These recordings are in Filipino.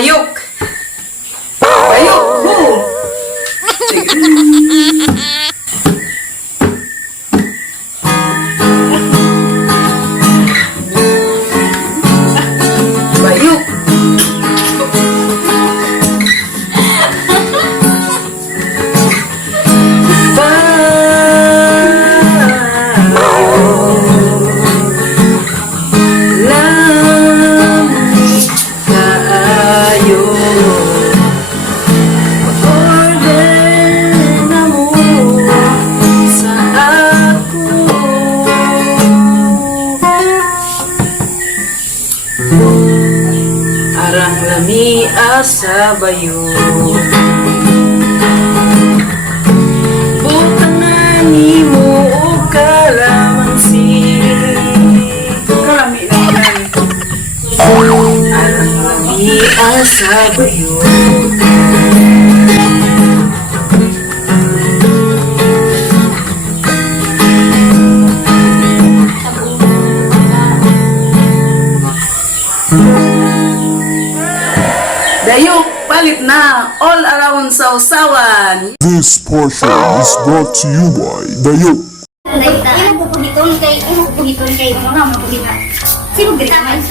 bayok. Bayok. Hu. Bayok. Arang lami asa bayo butangan nimo og kalamansi kalami lang arang lami asa bayo Dayok, palit na! All around sausawan! This portion is brought to you by Dayok. Imo pupugiton kay mga mapugitan. Sino gari kamay?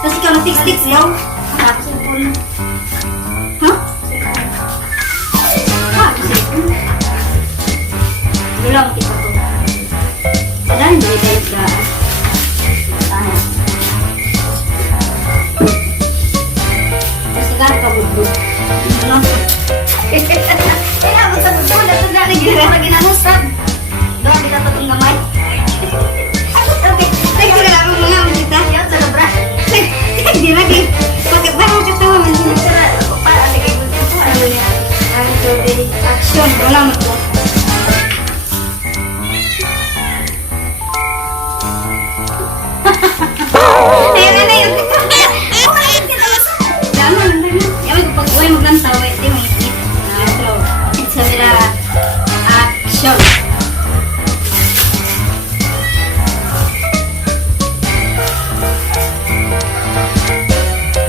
Kasi ka mag-tix-tix yaw. Ha? Ha? Dulang kita ko. Padahal hindi kayo ka. Kasi ka kabudbud. Ano? Kaya magsabudbud. Ito na nagiging na ginanusap. Doon, di ka itong gamay. Okay, thank you na lang mga mga yan sa labra. Hindi lagi. Pagkabang ka ito, hindi sila. Para sige, gusto ko. Ano yan? Ang survey action. Wala mo ito. Ayan na yun. Kumain ka talaga. Yaman, yaman. Pag-uwi mo lang tawa, hindi mo isip. So, it's a bit action.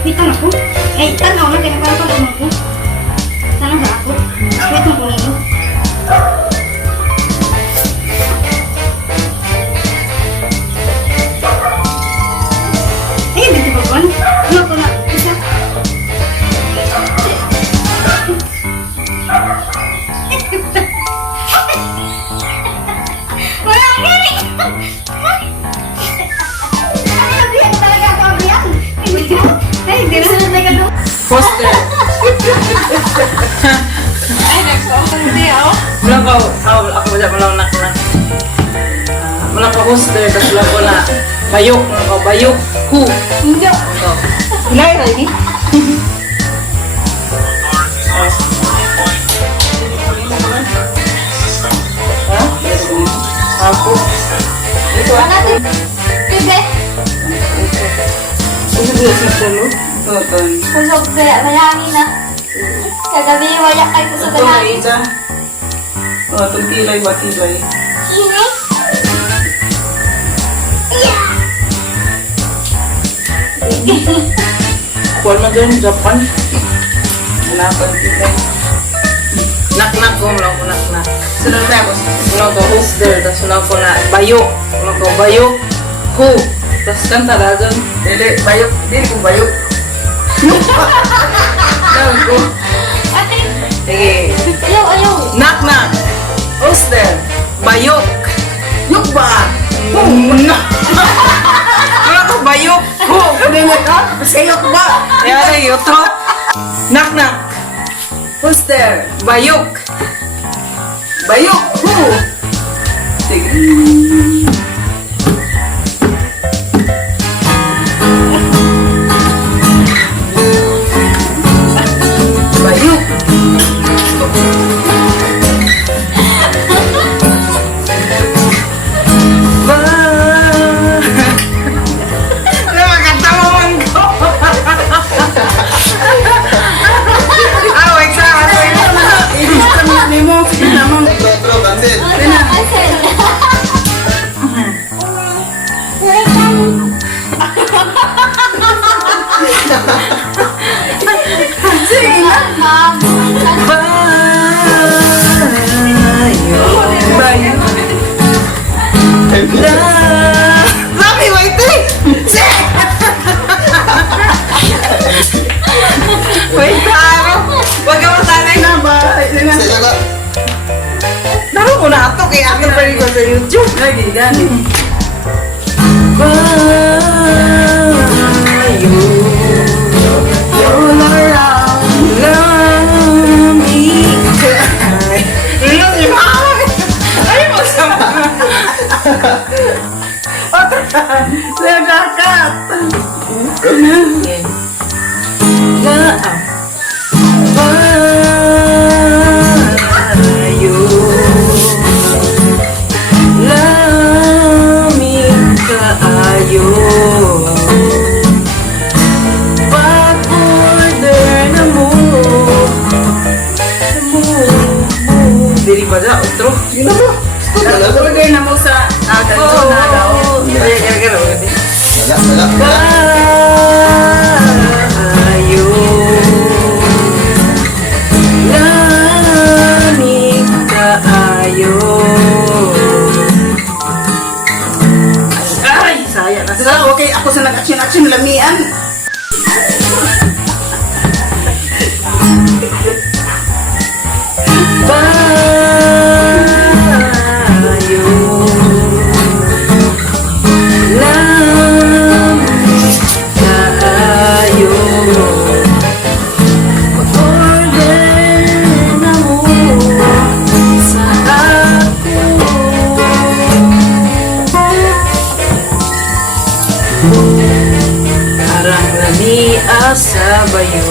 Wait, tanong ko. Eh, tanong na, kinakaroon ko lang ako. Tanong sa ako. Wait, mo ko nilo. Eh, dito ba ko? Ano ko na? Isa? Wala, gani! Ano na biyan talaga ako biyan? Ay, hindi na sila tayo doon. Poster! Ay, hindi ako. Mula ko, ako ba dyan, mula ko na. Mula ko poster, tapos mula ko na bayok. Mula ko bayok. Hu. Hindi ako. Ito. Hilay, ready? Ha? Ako. Ito ah. Wala din. Sige. Ito din si Talo. Ito. Kusog kaya mayami na. Kagabi, wayak kayo kusog Ito na. Maida. Itong tilay ba tilay? Sini? Kuwan mo doon, Japan. Hanapan tilay. Nak-nak ko, mula ko nak-nak. Sunod na ako. Mula ko poster, tapos mula ko na bayok. Mula ko bayok. Hu. Tapos kanta na doon. Dili, bayok. Dili ko bayok. Tawag ko. Ate, Sige. ayaw, ayaw. Nak-nak. Poster. Bayok. Yuk ba? Nak. Mula ko bayok. Hu. Kanina ka? Masayok ba? Kaya na yun to. Nak-nak. Poster. Bayok. Bayok. Hu. Sige. Bayok. Sige na. Bayo. Mami, wait eh! Wait taro! Huwag ka masanay na ba? Sige ka. Naro ko na ato kay ato pa rin ko sa YouTube. Lagi, gani. Bayo. All around. Lamig ka. Ano si Mami? Ay, magsama. Nagakat. Bayo. Lamig kaayo. Pag-order na mo. Dili pa dyan, otro. Yun na ba? Order na mo sa kanto na daw. Kaya kaya Wala. Bayo. Lamig kaayo. Ay, sayang na. Sa okay, ako sa nag-action lamian. Bayo. Lamig kaayo. Pag-order na mo sa ako. Parang lamia sa bayo.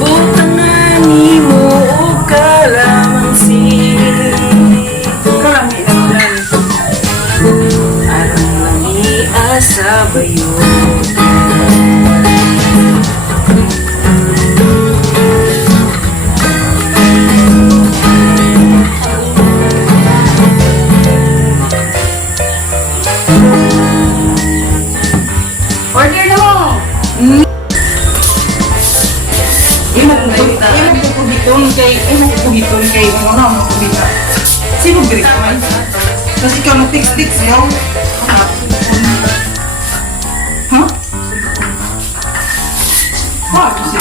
Butangan ni mo o kalamansi. Kalami na lang. Parang lamia sa bayo. Order na mo. Pugiton kay ano na mo pugita. Sino grip man? Kasi ikaw na fix yaw. Ha? Ha, kasi.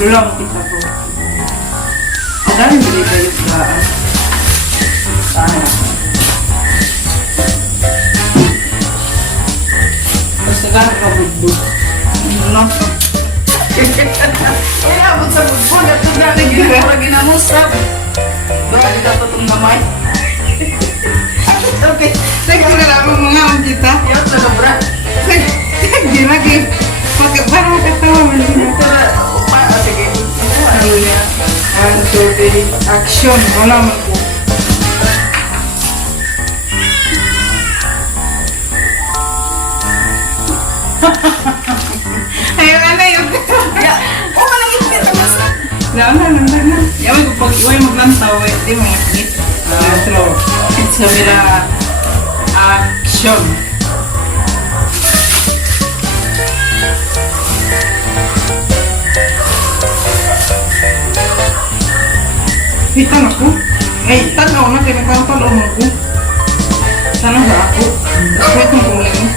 Lula mo kita ko. Ang dami bili kayo sa sana. Basta ka budbud. Ano? Kaya abot sa budbud at ito na ginamusap. Doon di dapat itong gamay. Okay. Nagkilala mo mga ang kita. Yaw sa dobra. Hindi lagi. Para makatawa mo nila. Sige. Ano niya? 1, 2, 3. Action. Wala man po. Ayun na yun. Oo, man ang ipit. Na. Yaw, pag iway maglantaw, di mo ngit. Throw. It's camera action. Hitan ako. Ay, tanaw na. Kaya nagkakapalaw mo ako. Sana ba ako? Tapos may kong kulang.